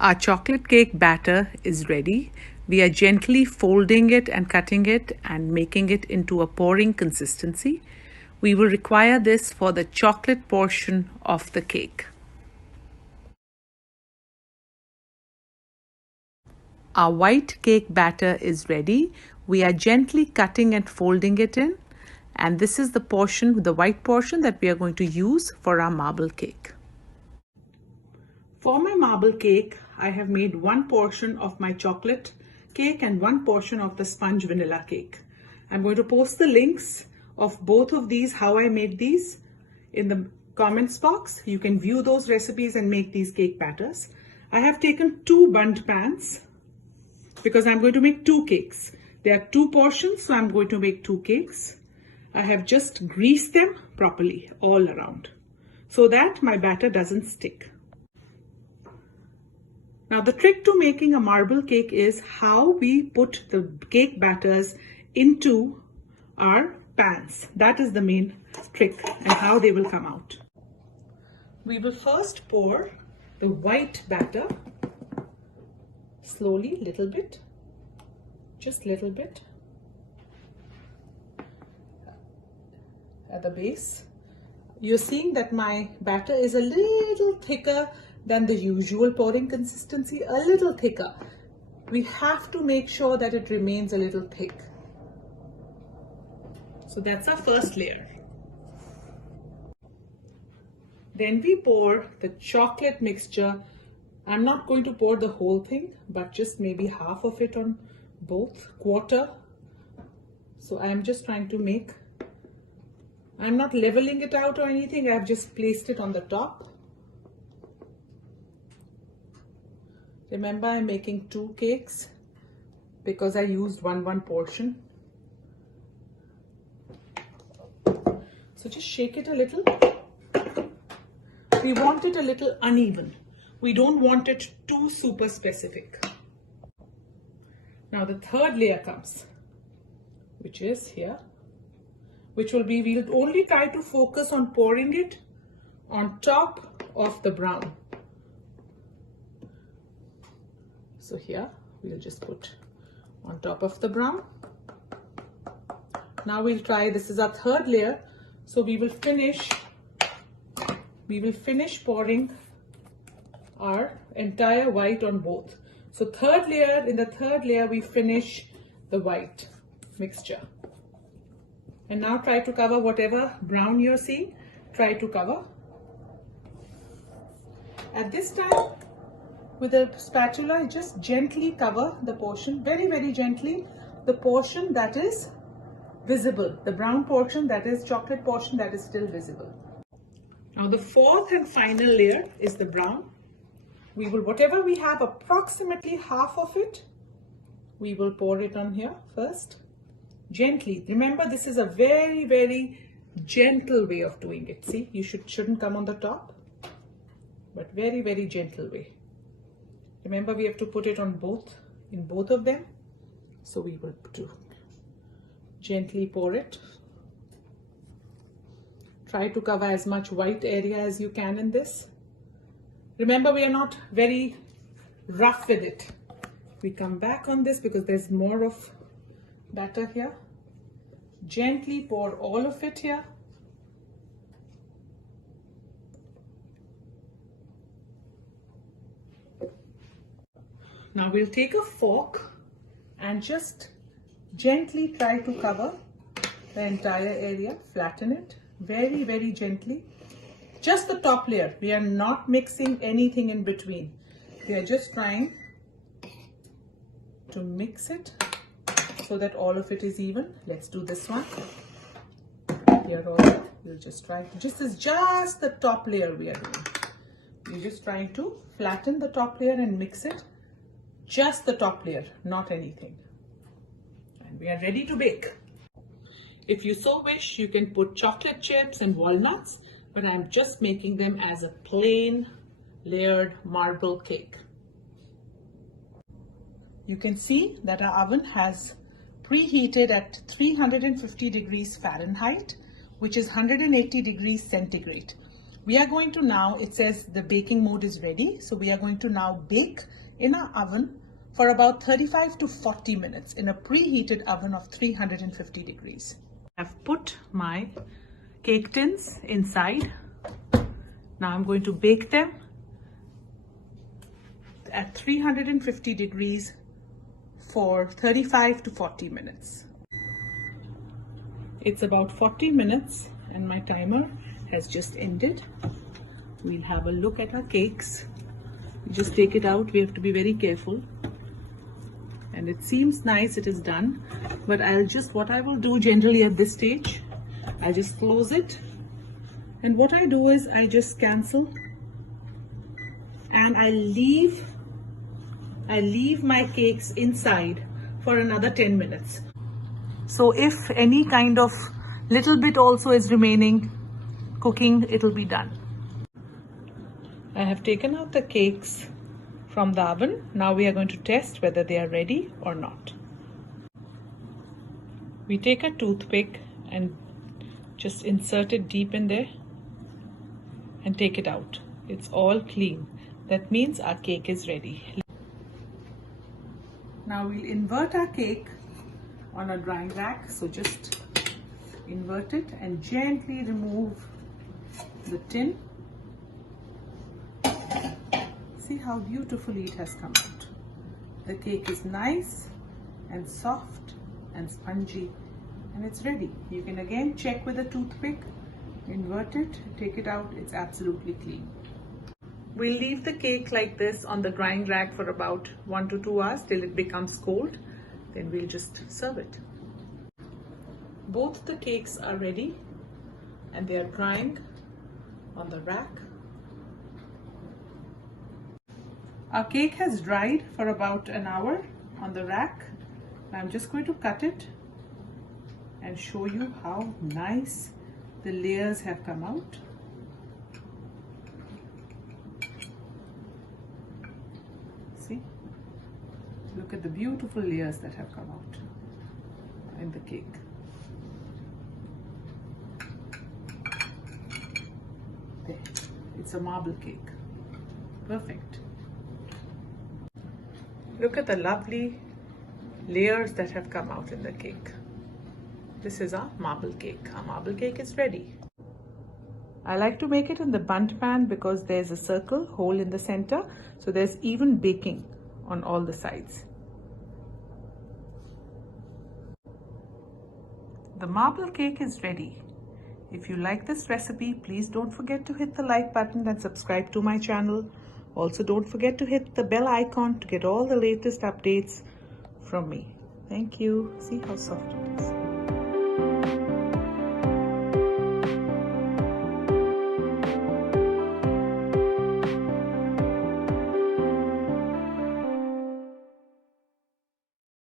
Our chocolate cake batter is ready. We are gently folding it and cutting it and making it into a pouring consistency. We will require this for the chocolate portion of the cake. Our white cake batter is ready. We are gently cutting and folding it in. And this is the portion, the white portion that we are going to use for our marble cake. For my marble cake, I have made one portion of my chocolate cake and one portion of the sponge vanilla cake. I'm going to post the links of both of these, how I made these, in the comments box. You can view those recipes and make these cake batters. I have taken 2 bundt pans because I'm going to make 2 cakes. There are 2 portions, so I'm going to make 2 cakes. I have just greased them properly all around so that my batter doesn't stick. Now the trick to making a marble cake is how we put the cake batters into our pans. That is the main trick and how they will come out. We will first pour the white batter slowly, little bit, just little bit at the base. You're seeing that my batter is a little thicker than the usual pouring consistency, a little thicker. We have to make sure that it remains a little thick. So that's our first layer. Then we pour the chocolate mixture. I'm not going to pour the whole thing, but just maybe half of it on both, quarter. So I'm just trying to make, I'm not leveling it out or anything. I've just placed it on the top. Remember, I'm making 2 cakes because I used one portion. So just shake it a little. We want it a little uneven. We don't want it too super specific. Now the third layer comes, which is here, which will be, we'll only try to focus on pouring it on top of the brown. So here we'll just put on top of the brown. Now we'll try, this is our third layer. So we will finish pouring our entire white on both. So third layer, in the third layer we finish the white mixture. And now try to cover whatever brown you're seeing, try to cover. At this time, with a spatula, just gently cover the portion, very, very gently, the portion that is visible, the brown portion, that is chocolate portion, that is still visible. Now the fourth and final layer is the brown. We will, whatever we have, approximately half of it, we will pour it on here first, gently. Remember, this is a very, very gentle way of doing it. See, you shouldn't come on the top, but very, very gentle way. Remember, we have to put it on both, in both of them. So we will gently pour it. Try to cover as much white area as you can in this. Remember, we are not very rough with it. We come back on this because there's more of batter here. Gently pour all of it here. Now we'll take a fork and just gently try to cover the entire area, flatten it very, very gently. Just the top layer. We are not mixing anything in between. We are just trying to mix it so that all of it is even. Let's do this one. Here also, we'll just try. This is just the top layer we are doing. We're just trying to flatten the top layer and mix it. Just the top layer, not anything. And we are ready to bake. If you so wish, you can put chocolate chips and walnuts, but I'm just making them as a plain layered marble cake. You can see that our oven has preheated at 350 degrees Fahrenheit, which is 180 degrees centigrade. We are going to now, it says the baking mode is ready. So we are going to now bake in our oven for about 35 to 40 minutes in a preheated oven of 350 degrees. I've put my cake tins inside. Now I'm going to bake them at 350 degrees for 35 to 40 minutes. It's about 40 minutes and my timer has just ended. We'll have a look at our cakes. You just take it out. We have to be very careful. And it seems nice, it is done. But what I will do generally at this stage, I just close it. And what I do is I just cancel and I leave my cakes inside for another 10 minutes. So if any kind of little bit also is remaining cooking, it will be done. I have taken out the cakes from the oven. Now we are going to test whether they are ready or not. We take a toothpick and just insert it deep in there and take it out. It's all clean. That means our cake is ready. Now we'll invert our cake on a drying rack. So just invert it and gently remove the tin. See how beautifully it has come out. The cake is nice and soft and spongy and it's ready. You can again check with a toothpick, invert it, take it out, it's absolutely clean. We'll leave the cake like this on the drying rack for about 1 to 2 hours till it becomes cold. Then we'll just serve it. Both the cakes are ready and they are drying on the rack. Our cake has dried for about an hour on the rack. I'm just going to cut it and show you how nice the layers have come out. See? Look at the beautiful layers that have come out in the cake. There. It's a marble cake. Perfect. Look at the lovely layers that have come out in the cake. This is our marble cake. Our marble cake is ready. I like to make it in the bundt pan because there's a circle hole in the center, so there's even baking on all the sides. The marble cake is ready. If you like this recipe, please don't forget to hit the like button and subscribe to my channel. Also, don't forget to hit the bell icon to get all the latest updates from me. Thank you. See how soft it is.